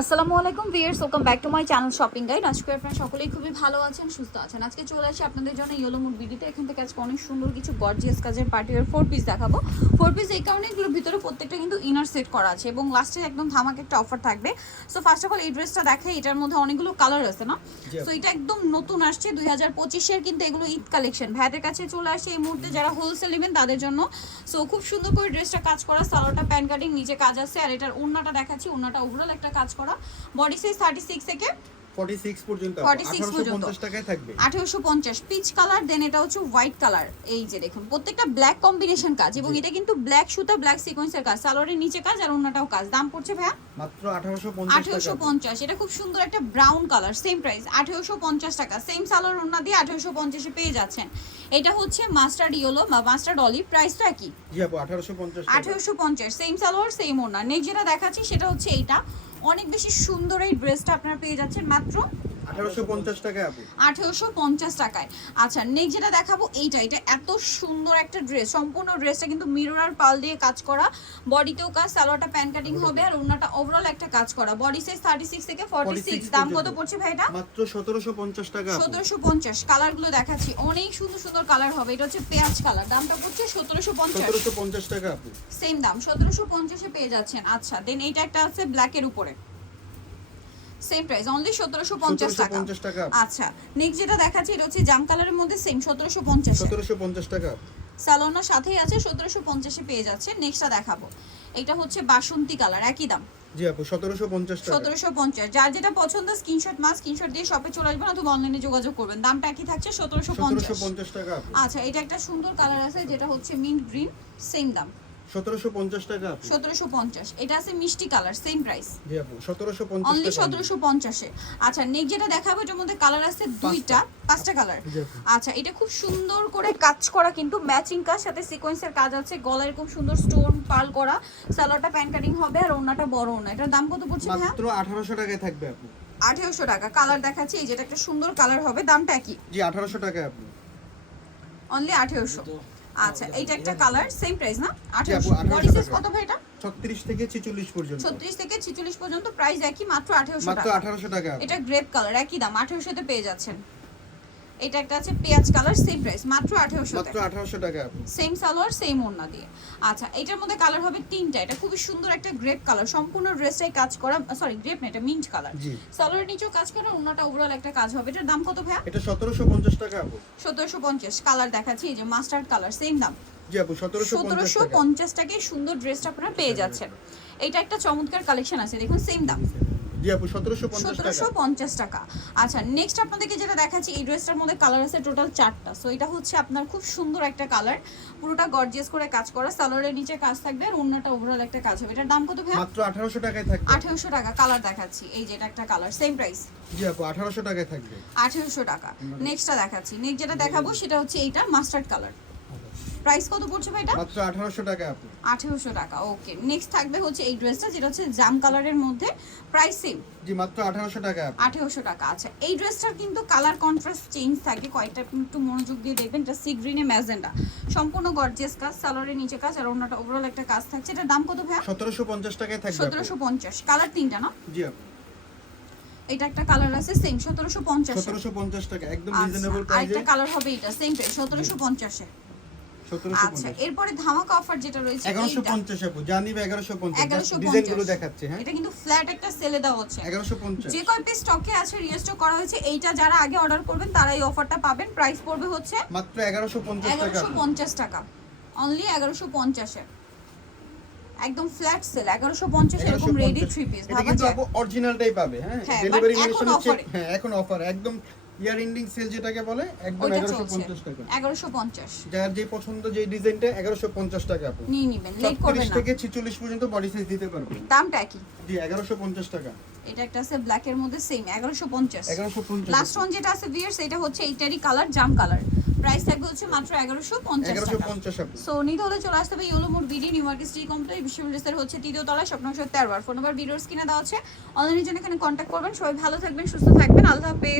আসসালামু আলাইকুম viewers welcome back to my channel shopping guide. আজকে আপনারা সকলেই খুবই ভালো আছেন সুস্থ আছেন। আজকে চলে আসি আপনাদের জন্য ইয়েলো মুড ভিডিওতে এখান থেকে আজকে অনেক সুন্দর কিছু গর্জিয়াস কাজের পার্টির ফোর পিস দেখাবো। ফোর পিস এই কারণে এগুলোর ভিতরে প্রত্যেকটা কিন্তু ইনার সেট করা আছে এবং লাস্টে একদম ধামাক একটা অফার থাকবে। সো ফার্স্ট অফ অল এই ড্রেসটা দেখে এটার মধ্যে অনেকগুলো কালার আছে না? সো এটা একদম নতুন আসছে দুই হাজার পঁচিশের কিন্তু এগুলো ঈদ কালেকশন ভাইদের কাছে চলে আসে এই মুহূর্তে যারা হোলসেল নেবেন তাদের জন্য। সো খুব সুন্দর করে ড্রেসটা কাজ করা সালোয়ারটা প্যান কাটিং নিচে কাজ আছে। আর এটার ওড়নাটা দেখাচ্ছি ওড়নাটা ওভারঅল একটা কাজ করা। বডি সাইজ থার্টি সিক্স থেকে 46 পর্যন্ত 46 পর্যন্ত। 1850 টাকায় থাকবে। আঠেরোশো পঞ্চাশ। পিচ কালার দেন এটা হচ্ছে হোয়াইট কালার এই যে দেখুন প্রত্যেকটা ব্ল্যাক কম্বিনেশন কাজ এবং এটা কিন্তু ব্ল্যাক সুতা ব্ল্যাক সিকোয়েন্সের কাজ। সালোয়ারের নিচে কাজ আর অন্যটাও কাজ। দাম পড়ছে ভাইয়া? মাত্র 1850 আঠেরোশো টাকা। পঞ্চাশ। এটা খুব সুন্দর একটা ব্রাউন কালার সেম প্রাইস আঠেরোশো পঞ্চাশ টাকা। সেম সালোয়ার ওন্না দিয়ে আঠেরোশো পঞ্চাশে পেয়ে যাচ্ছেন। এটা হচ্ছে মাস্টার্ড ইয়েলো বা মাস্টার্ড অলিভ প্রাইসটা কি জি আপু 1850 টাকা। আঠেরোশো পঞ্চাশ সেম সালোয়ার সেম ওড়না। নেক্সট যেটা দেখাচ্ছি সেটা হচ্ছে এইটা। অনেক বেশি সুন্দর এই ড্রেসটা আপনারা পেয়ে যাচ্ছেন। মাত্র 1850 টাকা আপু। আঠেরোশো পঞ্চাশ টাকায়। আচ্ছা নেক্সট যেটা দেখাবো এইটা এটা এত সুন্দর একটা ড্রেস সম্পূর্ণ ড্রেসটা কিন্তু মিরর আর পাল দিয়ে কাজ করা। বডিতেও কাজ সালোয়ারটা প্যান কাটিং হবে আর ওনাটা ওভারঅল একটা কাজ করা। বডি সাইজ থার্টি সিক্স থেকে ফর্টি 46 সিক্স দাম কত পড়ছে ভাই এটা মাত্র 1750 টাকা আপু। সতেরোশো পঞ্চাশ কালারগুলো দেখাচ্ছি। অনেক সুন্দর সুন্দর কালার হবে এটা হচ্ছে পেঁয়াজ কালার দামটা পড়ছে সতেরোশো পঞ্চাশ। 1750 টাকা আপু। সেম দাম সতেরোশো পঞ্চাশে পেয়ে যাচ্ছেন। আচ্ছা দেন এইটা একটা আছে ব্ল্যাকের উপরে। সেম প্রাইস অনলি সতেরোশো পঞ্চাশ টাকা। 1750 টাকা। আচ্ছা নেক্সট যেটা দেখাচ্ছি এটা হচ্ছে জাম কালারের মধ্যে সেম সতেরোশো পঞ্চাশ। 1750 টাকা। আপু। স্যালোনার সাথেই আছে সতেরোশো পঞ্চাশে পেয়ে যাচ্ছে। নেক্সটটা দেখাবো। এটা হচ্ছে বাসন্তী কালার একই দাম। জি আপু 1750 টাকা। সতেরোশো পঞ্চাশ। যার যেটা পছন্দ স্ক্রিনশট মাস স্ক্রিনশট দিয়ে শপে চলে আসবেন অথবা অনলাইনে যোগাযোগ করবেন। দামটা একই থাকছে সতেরোশো পঞ্চাশ। 1750 টাকা আচ্ছা এটা একটা সুন্দর কালার আছে যেটা হচ্ছে মিন্ট গ্রিন সেম দাম। 1750 টাকা আপু। সতেরোশো পঞ্চাশ। এটা আছে মিষ্টি কালার সেম প্রাইস জি আপু 1750 অনলি টাকা সতেরোশো পঞ্চাশে। আচ্ছা নেক্সট যেটা দেখাবো এটার মধ্যে কালার আছে দুইটা পাঁচটা কালার আচ্ছা এটা খুব সুন্দর করে কাজ করা কিন্তু ম্যাচিং কাজ সাথে সিকোয়েন্সের কাজ আছে গলায় এরকম সুন্দর স্টোন পাল করা সালোয়ারটা প্যান কাটিং হবে আর ওনাটা বড় ওনা এটার দাম কত পড়ছে ভাইয়া? মাত্র 1800 টাকায় থাকবে আপু। আঠেরোশো টাকা। কালার দেখাচ্ছি এই যেটা একটা সুন্দর কালার হবে দামটা কি জি 1800 টাকায় আপু। অনলি আঠেরোশো। আচ্ছা এইটা একটা কালার সেম প্রাইস না? জি 1800 বডি সাইজ কত ভাই এটা? 36 থেকে 46 পর্যন্ত। ছত্রিশ থেকে ছিচল্লিশ পর্যন্ত প্রাইস একই মাত্র আঠেরোশো মাত্র 1800 টাকা। এটা গ্রেপ কালার একই দাম আঠেরোশোতে পেয়ে যাচ্ছেন। এটা একটা আছে পেঁয়াজ কালার সেম প্রাইস মাত্র আঠেরোশো মাত্র 1800 টাকা। সেম সালোয়ার সেম ওড়না দিয়ে। আচ্ছা এটার মধ্যে কালার হবে তিনটা। এটা খুবই সুন্দর একটা গ্রেপ কালার সম্পূর্ণ ড্রেসটাই কাজ করা সরি গ্রেপ না এটা মিন্ট কালার জি। সালোয়ারের নিচেও কাজ করা ওড়নাটা ওভারঅল একটা কাজ হবে। এটার দাম কত ভাইয়া? এটা 1750 টাকা আপু। সতেরোশো পঞ্চাশ। কালার দেখাচ্ছি এই যে মাস্টার্ড কালার সেম দাম। জি আপু 1750 সতেরোশো টাকা। পঞ্চাশ টাকায় সুন্দর ড্রেসটা আপনারা পেয়ে যাচ্ছেন। এটা একটা চমৎকার কালেকশন আছে দেখুন সেম দাম। জি আপু 1750 সতেরোশো পঞ্চাশ টাকা। আচ্ছা নেক্সট আপনাদেরকে যেটা দেখাচ্ছি এই ড্রেসটার মধ্যে কালার আছে টোটাল চারটা। সো এটা হচ্ছে আপনার খুব সুন্দর একটা কালার পুরোটা গর্জিয়াস করে কাজ করা। সালোয়ারের নিচে কাজ থাকবে আর অন্যটা ওভারঅল একটা কাজ হবে। এটার দাম কত ভাই মাত্র 1800 টাকায় থাকবে। আঠেরোশো টাকা কালার দেখাচ্ছি। এই যে এটা একটা কালার সেম প্রাইস জি আপু 1800 টাকায় থাকবে। আঠেরোশো টাকা। নেক্সটটা দেখাচ্ছি। নেক্সট যেটা দেখাবো সেটা হচ্ছে এইটা মাস্টার্ড কালার প্রাইস কত পড়ছে ভাই এটা মাত্র 1800 টাকা আপু। আঠেরোশো টাকা ওকে নেক্সট থাকবে হচ্ছে এই ড্রেসটা যেটা হচ্ছে জাম কালারের মধ্যে। প্রাইস সেম জি মাত্র 1800 টাকা আপু। আঠেরোশো টাকা আচ্ছা। এই ড্রেসটার কিন্তু কালার কন্ট্রাস্ট চেঞ্জ থাকে কয়েকটা একটু মনোযোগ দিয়ে দেখবেন। এটা সি গ্রিনে ম্যাজেন্ডা। সম্পূর্ণ গর্জিয়াস কাজ সালোয়ারের নিচে কাজ আর অন্যটা ওভারঅল একটা কাজ থাকছে। এটার দাম কত ভাইয়া? 1750 টাকায় থাকবে আপু। সতেরোশো পঞ্চাশ। কালার তিনটা না? জি আপু। এটা একটা কালার আছে সেম সতেরোশো পঞ্চাশ। 1750 টাকা একদম আচ্ছা রিজনেবল প্রাইসে আরেকটা কালার হবে এটা সেম প্রাইস সতেরোশো পঞ্চাশে। আচ্ছা এরপরে ধামাকা অফার যেটা রয়েছে 1150 আপু জানি 1150 ডিজাইনগুলো দেখাচ্ছে হ্যাঁ? এটা কিন্তু ফ্ল্যাট একটা সেলে দেওয়া হচ্ছে। 1150 যে কয় পিস স্টকে আছে রিস্টক করা হয়েছে এইটা যারা আগে অর্ডার করবেন তারা এই অফারটা পাবেন। প্রাইস পড়বে হচ্ছে মাত্র 1150 টাকা। অনলি এগারোশো পঞ্চাশে। একদম ফ্ল্যাট সেল এগারোশো পঞ্চাশ এরকম রেডি থ্রি পিস ভাবা যায়। অরিজিনালটাই পাবে হ্যাঁ? হ্যাঁ, ডেলিভারি এখন মেশিন হ্যাঁ এখন অফার একদম ইয়ার এন্ডিং সেল যেটাকে বলে একদম 1150 টাকা। এগারোশো পঞ্চাশ। যার যে পছন্দ যে ডিজাইনটা 1150 টাকা আপু। নিয়ে নিবেন লেট করবেন 36 না। থেকে 46 পর্যন্ত বডি সাইজ দিতে পারবে। দামটা একই জি 1150 টাকা। এটা একটা আছে ব্ল্যাক এর মধ্যে সেম এগারোশো পঞ্চাশ। 1150 লাস্ট ওয়ান যেটা আছে ভিয়ার্স এটা হচ্ছে এইটারই কালার জাম কালার প্রাইস থাকবে হচ্ছে মাত্র এগারোশো পঞ্চাশ টাকা। 1150 সো নিতে হলে চলে আসতে হবে yellow mode BD new market street complex বিশ্ববিদ্যালয়ের হচ্ছে তৃতীয় তলায় স্বপ্নশো তেরো। আর ফোন নাম্বার ভিডিওর স্ক্রিনে দেওয়া আছে। অনলাইনের জন্য এখানে কন্ট্যাক্ট করবেন। সবাই ভালো থাকবেন সুস্থ থাকবেন। আল্লাহ হাফেজ।